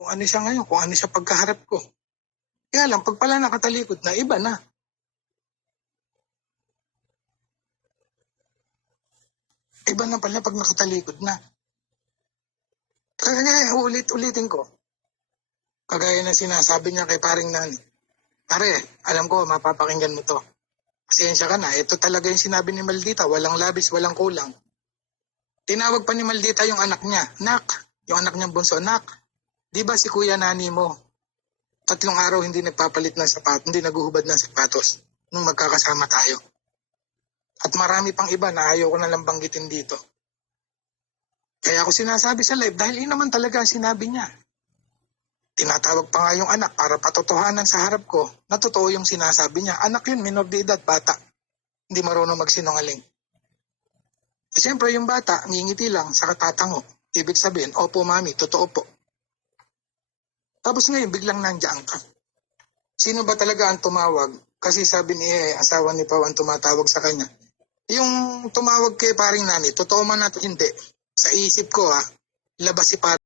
kung ano siya ngayon, kung ano siya pagkaharap ko. Kaya lang, pag pala nakatalikod na, iba na. Iba na pala pag nakatalikod na. Kaya ulit-ulitin ko. Kagaya ng sinasabi niya kay paring Nani. Pare, alam ko, mapapakinggan mo to. Pasensya ka na, ito talaga yung sinabi ni Maldita, walang labis, walang kulang. Tinawag pa ni Maldita yung anak niya, Nak, yung anak niyang bunso, Nak, di ba si Kuya Nani mo, 3 araw hindi nagpapalit ng sapatos, hindi naguhubad ng sapatos nung magkakasama tayo. At marami pang iba na ayaw ko na lang banggitin dito. Kaya ako sinasabi sa live dahil yun naman talaga ang sinabi niya. Tinatawag pa nga yung anak para patotohanan sa harap ko na totoo yung sinasabi niya. Anak yun, minor de edad, bata. Hindi marunong magsinungaling. Siyempre yung bata, ngingiti lang sa katatango. Ibig sabihin, opo mami, totoo po. Tapos ngayon, biglang nandiyan ka. Sino ba talaga ang tumawag? Kasi sabi ni asawa ni Pao ang tumatawag sa kanya. Yung tumawag kay paring Nani, totoo man natin hindi. Sa isip ko labas si paring